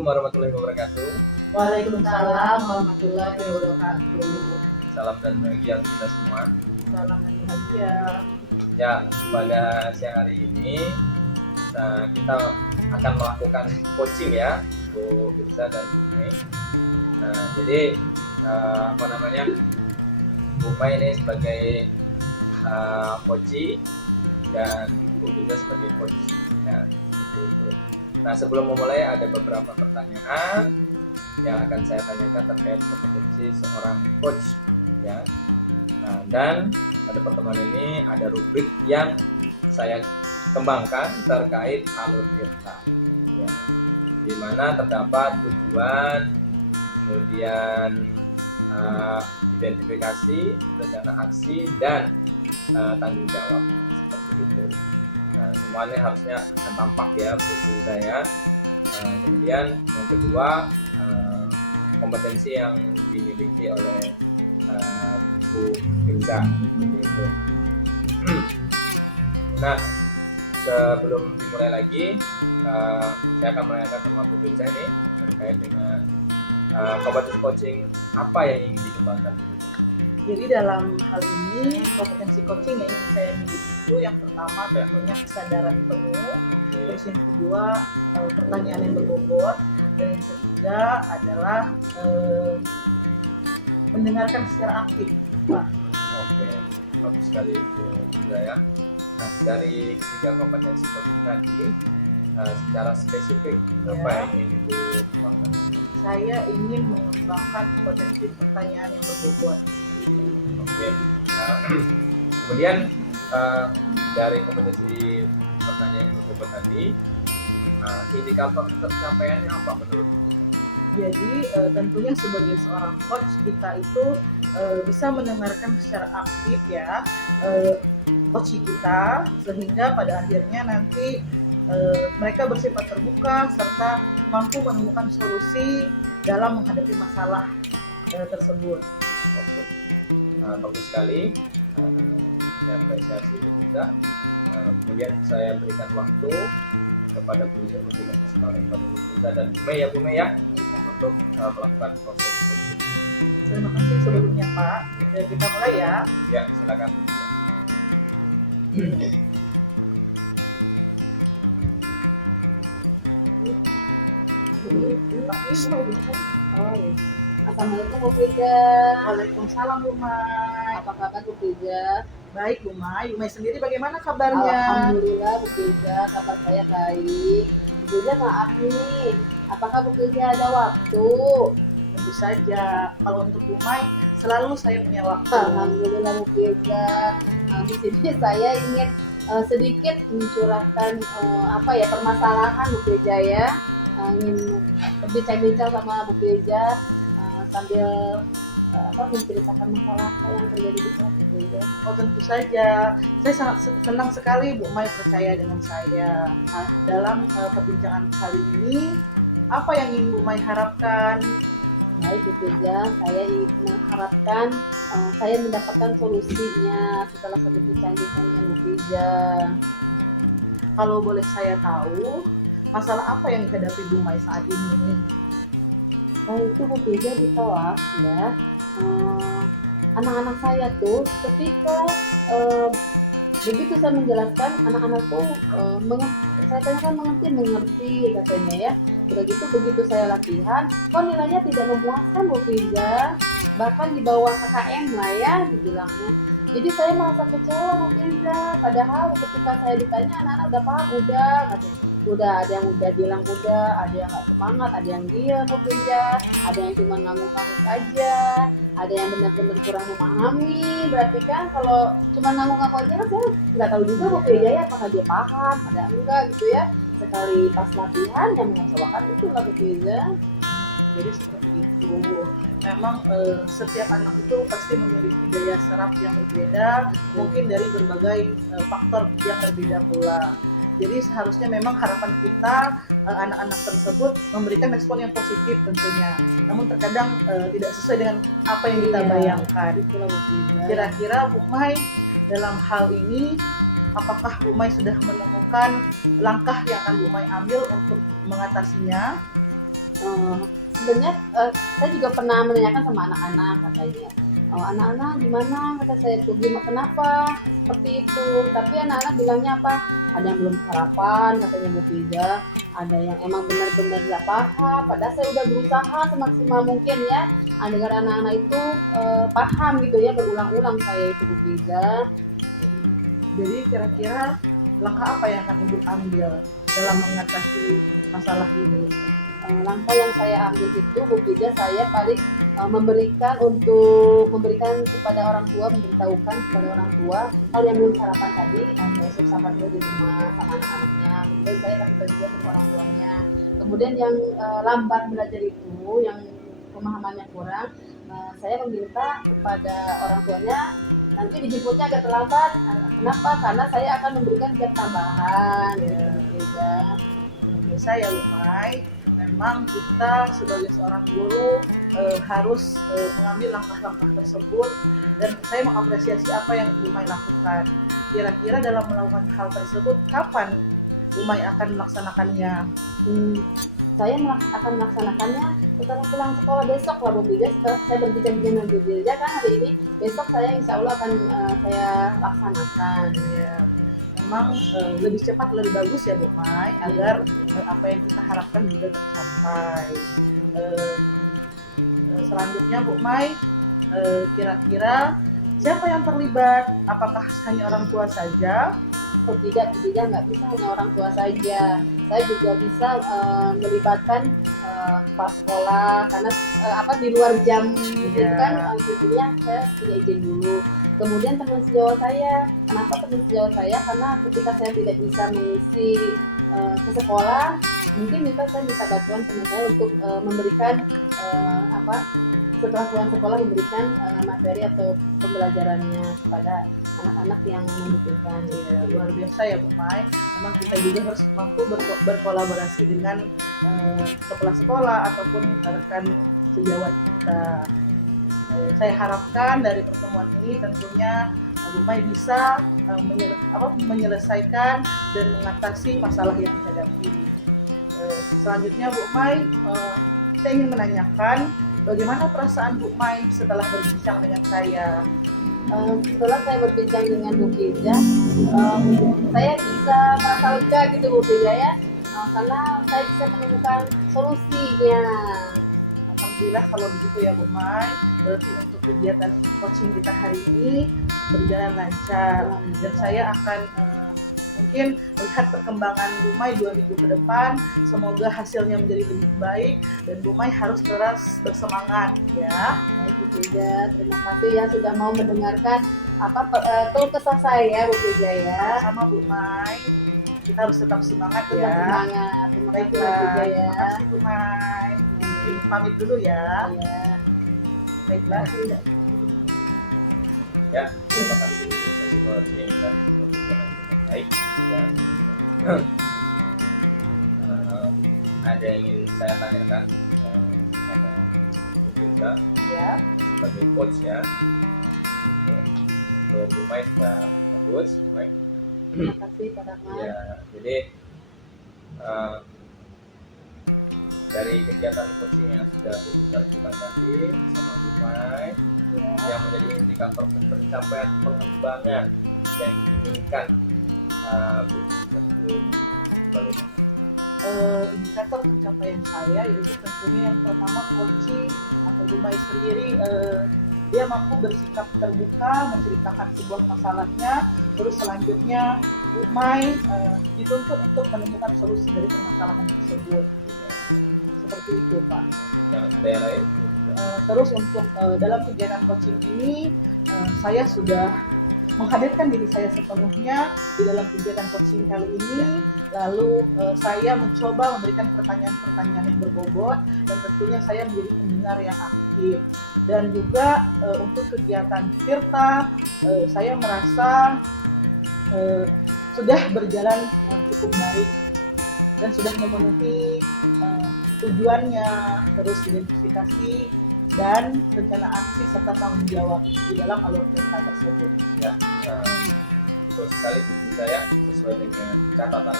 Assalamualaikum warahmatullahi wabarakatuh. Waalaikumsalam warahmatullahi wabarakatuh. Salam dan bahagia untuk kita semua. Salam dan bahagia. Ya, pada siang hari ini kita akan melakukan coaching ya, Bu Firza dan Bu Mei. Nah, jadi Bu Mei ini sebagai coach dan Bu Firza sebagai coach. Ya, seperti itu. Nah, sebelum memulai ada beberapa pertanyaan yang akan saya tanyakan terkait kompetensi seorang coach ya. Nah, dan pada pertemuan ini ada rubrik yang saya kembangkan terkait alur tirta ya, di mana terdapat tujuan, kemudian identifikasi, rencana aksi, dan tanggung jawab seperti itu. Nah, semuanya harusnya akan tampak ya buku saya. Kemudian yang kedua, kompetensi yang dimiliki oleh Bu Firza seperti itu. Nah, sebelum dimulai lagi, saya akan menanyakan sama Bu Firza ini terkait dengan kompetensi coaching apa yang ingin dikembangkan. Jadi dalam hal ini kompetensi coaching yang ingin saya miliki itu yang pertama tentunya kesadaran penuh, terus yang kedua pertanyaan yang berbobot, dan yang ketiga adalah mendengarkan secara aktif, Pak. Oke, bagus sekali Bu Firza ya. Nah, dari ketiga kompetensi coaching tadi, secara spesifik apa yang ingin Ibu kembangkan? Saya ingin mengembangkan kompetensi pertanyaan yang berbobot. Oke. Kemudian dari kompetensi pertanyaan yang berbobot tadi, indikator tercapaiannya apa menurut Ibu? Jadi tentunya sebagai seorang coach kita itu bisa mendengarkan secara aktif ya coach kita, sehingga pada akhirnya nanti mereka bersifat terbuka serta mampu menemukan solusi dalam menghadapi masalah tersebut. Oke. Bagus sekali. Saya apresiasi juga. Kemudian saya berikan waktu kepada Bu Firza memberikan kesempatan kepada Bu Firza dan Bu Mei ya untuk melakukan proses coaching. Terima kasih sebelumnya Pak. Kita mulai ya. Ya, silakan Bu Firza. Assalamualaikum Bu Firza. Waalaikumsalam Bu Mai. Apa kabar Bu Firza? Baik Bu Mai. Bu Mai sendiri bagaimana kabarnya? Alhamdulillah Bu Firza, kabar saya baik. Bu Firza maaf nih, apakah Bu Firza ada waktu? Tentu saja. Kalau untuk Bu Mai selalu saya punya waktu. Alhamdulillah Bu Firza. Di sini saya ingin sedikit mencurahkan permasalahan Bu Firza ya. Ingin berbincang-bincang sama Bu Firza sambil menceritakan masalah yang terjadi di kelas Bu Firza. Oh tentu saja. Saya sangat senang sekali Bu Mai percaya dengan saya. Dalam perbincangan kali ini, apa yang ingin Bu Mai harapkan? Baik Bu Firza, saya mengharapkan saya mendapatkan solusinya setelah saya berbincang-bincang dengan Bu Firza. Kalau boleh saya tahu, masalah apa yang dihadapi Bu Mai saat ini? Itu Bu Firza di kelas ya, anak-anak saya tuh ketika begitu saya menjelaskan, anak-anak tuh saya tanyakan mengerti katanya ya. Begitu saya latihan, kok nilainya tidak memuaskan Bu Firza, bahkan di bawah KKM lah ya dibilangnya. Jadi saya merasa kecewa Bu Firza, padahal ketika saya ditanya anak-anak udah paham, udah ada yang udah bilang udah, ada yang nggak semangat, ada yang diam Bu Firza, ada yang cuma ngangguk-ngangguk aja, ada yang benar-benar kurang memahami. Berarti kan kalau cuma ngangguk-ngangguk aja kan saya nggak tahu juga Bu Firza ya apakah dia paham, ada enggak gitu ya. Sekali pas latihan yang mengecewakan itu lah Bu Firza. Jadi seperti itu. Memang setiap anak itu pasti memiliki daya serap yang berbeda, mungkin dari berbagai faktor yang berbeda pula. Jadi seharusnya memang harapan kita anak-anak tersebut memberikan respon yang positif tentunya. Namun terkadang tidak sesuai dengan apa yang kita bayangkan. Itulah Bu Firza. Kira-kira Bu Mai dalam hal ini, apakah Bu Mai sudah menemukan langkah yang akan Bu Mai ambil untuk mengatasinya? Eh, sebenarnya saya juga pernah menanyakan sama anak-anak katanya, oh, anak-anak gimana kata saya tuh, gimana kenapa seperti itu, tapi anak-anak bilangnya apa, ada yang belum sarapan katanya Bu Fida, ada yang emang benar-benar nggak paham, padahal saya udah berusaha semaksimal mungkin ya agar anak-anak itu paham gitu ya, berulang-ulang saya itu Bu Fida. Jadi kira-kira langkah apa yang akan Ibu ambil dalam mengatasi masalah ini? Langkah yang saya ambil itu Bu Fida, saya paling memberikan kepada orang tua, memberitahukan kepada orang tua kalau yang belum sarapan tadi, saya suruh sarapan dulu di rumah sama anak-anaknya, kemudian saya kasih tahu juga ke orang tuanya. Kemudian yang lambat belajar itu, yang pemahamannya kurang, saya meminta kepada orang tuanya nanti dijemputnya agak terlambat. Kenapa? Karena saya akan memberikan jam tambahan. Ya. Gitu. Biasa ya Bu Mai, memang kita sebagai seorang guru harus mengambil langkah-langkah tersebut, dan saya mengapresiasi apa yang Bu Mai lakukan. Kira-kira dalam melakukan hal tersebut, kapan Bu Mai akan melaksanakannya? Saya akan melaksanakannya setelah pulang sekolah besok lah Bu Fida, setelah saya berbincang dengan Bu Fida kan hari ini, besok saya insya Allah akan saya laksanakan. Ya, memang lebih cepat lebih bagus ya Bu Mai, agar apa yang kita harapkan juga tercapai. Selanjutnya Bu Mai, kira-kira siapa yang terlibat? Apakah hanya orang tua saja? Oh tidak, nggak bisa hanya orang tua saja. Saya juga bisa melibatkan kepala sekolah, karena di luar jam itu kan tentunya saya tidak izin dulu. Kemudian teman sejawat saya, kenapa teman sejawat saya? Karena ketika saya tidak bisa mengisi ke sekolah, mungkin saya minta bantuan teman saya untuk memberikan setelah pulang sekolah, memberikan materi atau pembelajarannya kepada anak-anak yang membutuhkan. Ya, luar biasa ya Bu Mai. Memang kita juga harus mampu berkolaborasi dengan kepala sekolah ataupun rekan sejawat kita. Saya harapkan dari pertemuan ini tentunya Bu Mai bisa menyelesaikan dan mengatasi masalah yang dihadapi. Selanjutnya Bu Mai, saya ingin menanyakan bagaimana perasaan Bu Mai setelah berbincang dengan saya? Setelah saya berbincang dengan Bu Fida, saya bisa merasa lega gitu Bu Fida ya, karena saya bisa menemukan solusinya. Alhamdulillah kalau begitu ya Bu Mai, berarti untuk kegiatan coaching kita hari ini berjalan lancar, dan saya akan mungkin melihat perkembangan Bu Mai 2 minggu ke depan. Semoga hasilnya menjadi lebih baik, dan Bu Mai harus terus bersemangat ya. Baik Bu Fida, terima kasih ya sudah mau mendengarkan keluh kesah saya Bu Fida ya. Sama Bu Mai, kita harus tetap semangat Tetap ya. semangat. Terima kasih Bu Baiklah, Fida ya. terima kasih Bu Mai. Pamit dulu ya. Ya. Baiklah. Ya, terima kasih atas yang dan baik. Dan ada yang ingin saya tanyakan kepada Bu Fida Ya. sebagai coach ya. Oke. Untuk Bu Mai sudah bagus, Bu Mai. Terima kasih Pak Rahmat. Ya, jadi dari kegiatan coaching yang sudah kita lakukan tadi sama Bu Mai, yang menjadi indikator pencapaian pengembangan yang diinginkan Bu tentu bagaimana? Indikator pencapaian saya yaitu tentunya yang pertama, coaching atau Bu Mai sendiri dia mampu bersikap terbuka, menceritakan sebuah masalahnya, terus selanjutnya Bu Mai dituntut untuk menemukan solusi dari permasalahan tersebut. Seperti itu Pak. Yang ada yang lain? Terus untuk dalam kegiatan coaching ini saya sudah menghadirkan diri saya sepenuhnya di dalam kegiatan coaching kali ini. Lalu saya mencoba memberikan pertanyaan-pertanyaan yang berbobot, dan tentunya saya menjadi pendengar yang aktif. Dan juga untuk kegiatan Tirta, saya merasa sudah berjalan cukup baik dan sudah memenuhi tujuannya, terus identifikasi dan rencana aksi serta tanggung jawab di dalam alur Tirta tersebut. Ya, betul sekali Bu Fida ya, sesuai dengan catatan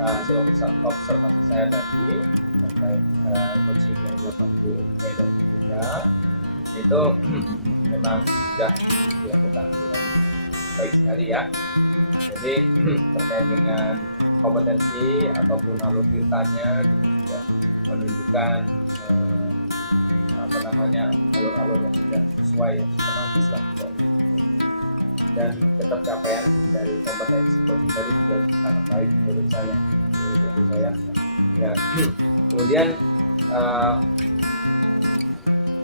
hasil observasi saya tadi terkait coaching yang 80 dan Bunda itu memang sudah dilakukan dengan baik sekali ya. Jadi terkait dengan kompetensi ataupun alur ceritanya juga sudah menunjukkan alur-alur yang sudah sesuai, yang sistematis lah pokoknya. Dan ketercapaian dari kompetensi coaching tadi juga sangat baik menurut saya. Ya. Kemudian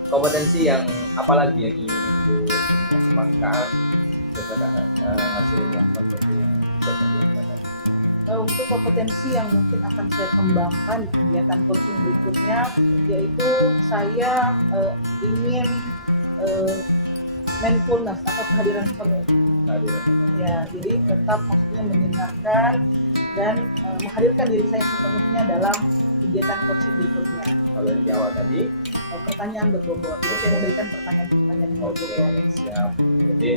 kompetensi yang apalagi yang ingin Ibu kembangkan berdasarkan hasil yang dilakukan? Untuk kompetensi yang mungkin akan saya kembangkan di kegiatan coaching berikutnya, yaitu saya ingin mindfulness atau kehadiran penuh. Ya, jadi tetap maksudnya mendengarkan dan menghadirkan diri saya sepenuhnya dalam kegiatan coaching berikutnya. Kalau yang di awal tadi pertanyaan berbobot, jadi saya memberikan pertanyaan yang berbobot. Siap. Jadi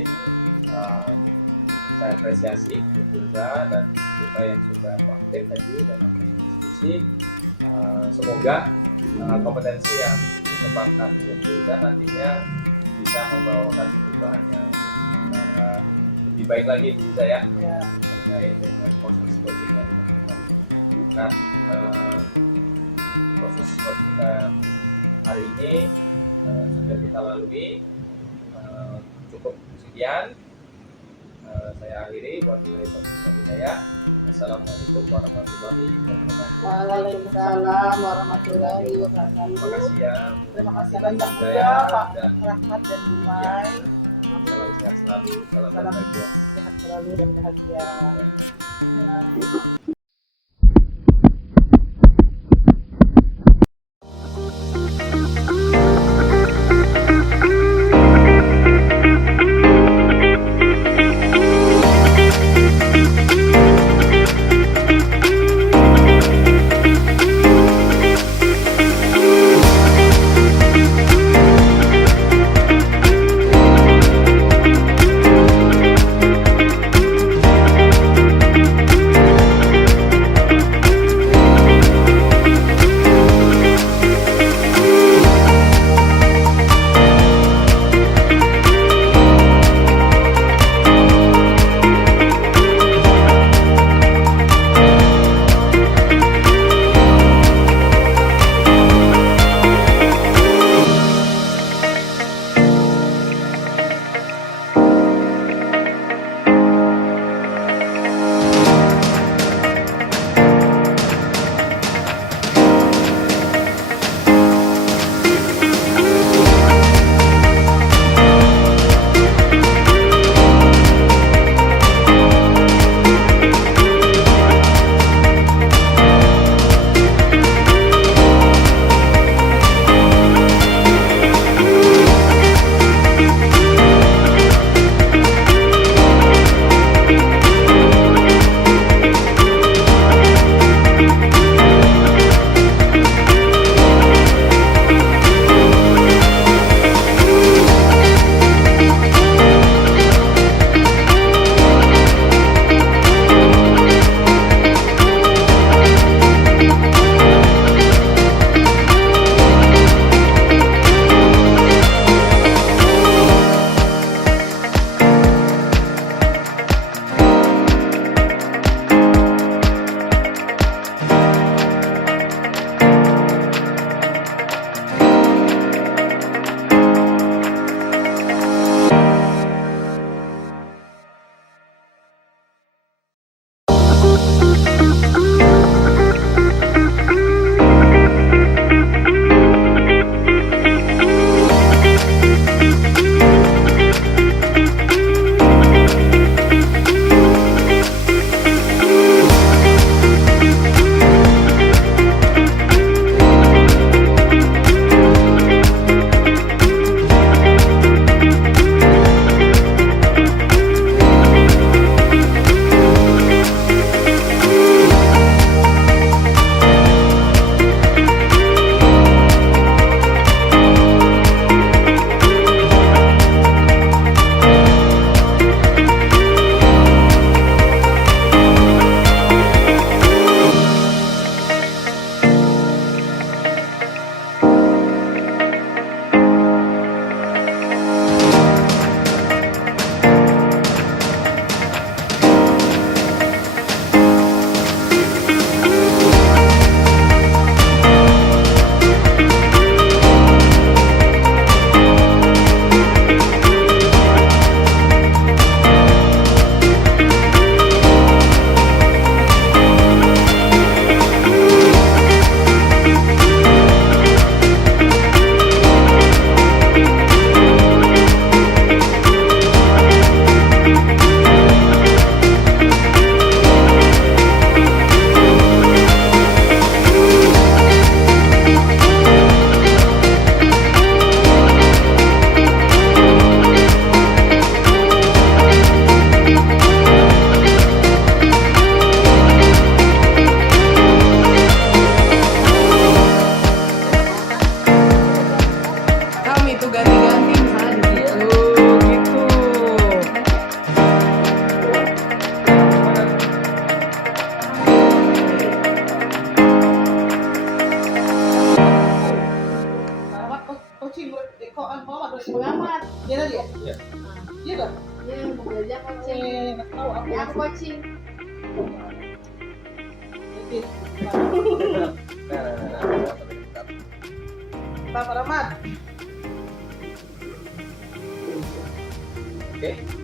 saya apresiasi Bunda dan kita yang sudah aktif tadi dalam diskusi. Semoga kompetensi yang dikembangkan Bunda nantinya bisa membawakan perubahan yang lebih baik lagi Bunda ya. Terkait dengan proses coaching yang dilakukan. Nah, proses coaching kita hari ini sudah kita lalui. Cukup sekian. Saya akhiri. Assalamualaikum warahmatullahi wabarakatuh. Waalaikumsalam warahmatullahi wabarakatuh. Terima kasih ya. Terima kasih banyak juga Pak Rahmat dan Bu Mai. Salam sehat selalu. Salam Salam bahagia. sehat selalu dan bahagia. pengamat. Dia tadi ya? Iya. Iya kan? Dia yang belajar coaching. Nggak tahu apa Ya aku coaching. Jadi, Nah. Pak Rahmat. Oke.